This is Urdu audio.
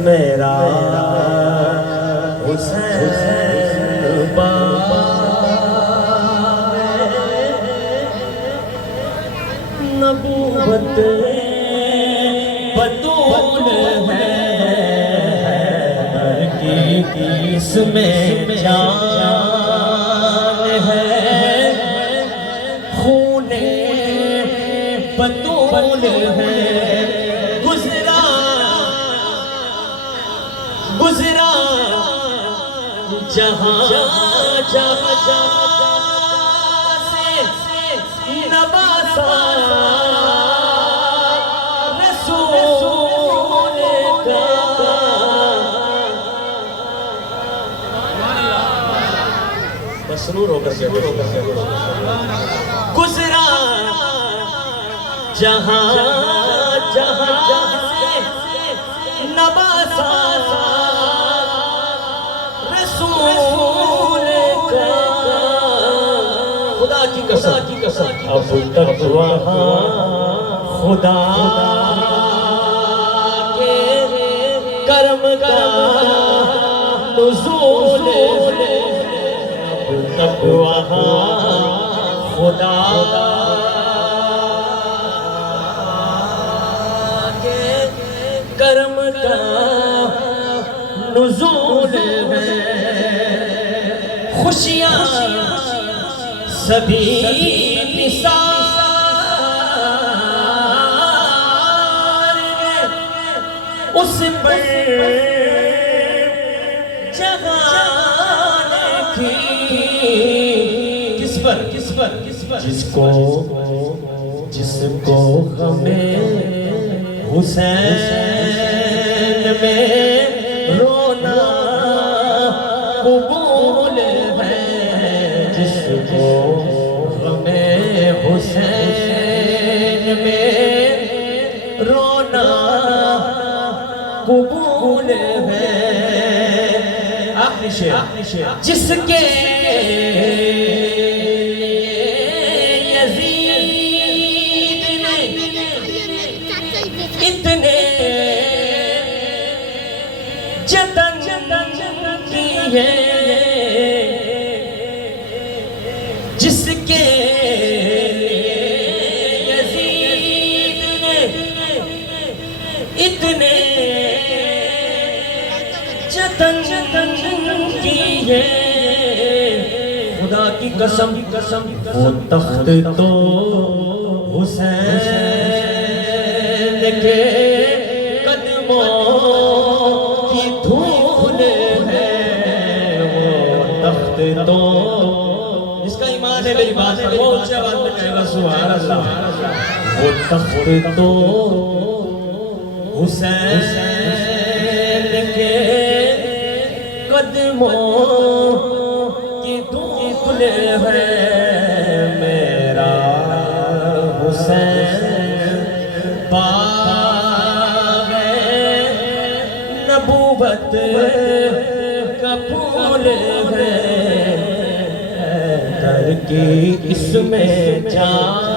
میرا حسین بابا نبوت بطول ہے اس میں جان ہے خون بطول ہے گزرا جہاں جہاں سے نوازا رسول کا مسرور ہو کر گزرا جہاں جہاں سے نوازا رسول کا خدا کی قسم اب تک وہاں خدا کے کرم کا نزول ہے اب تک وہاں خدا کے کرم کا نزول ہے خوشیاں سبھی نثار اس پر جہان کی کس پر جس کو غم حسین میں رونا قبول ہے جس کو غم حسین میں رونا قبول ہے آخری شعر جس کے یزید نے اتنے جتن کیے جس کے یزید نے اتنے جتن کیے خدا کی قسم وہ تخت تو حسین کے قدموں کی دھول ہے وہ تخت تو جس کا ایمان ہے میری بات ہے وہ اونچی آواز میں کہے گا سبحان اللہ وہ تخت تو حسین کے قدموں کی دھول ہے میرا حسین باغ نبوت کا پھول ہے در کی اس میں جان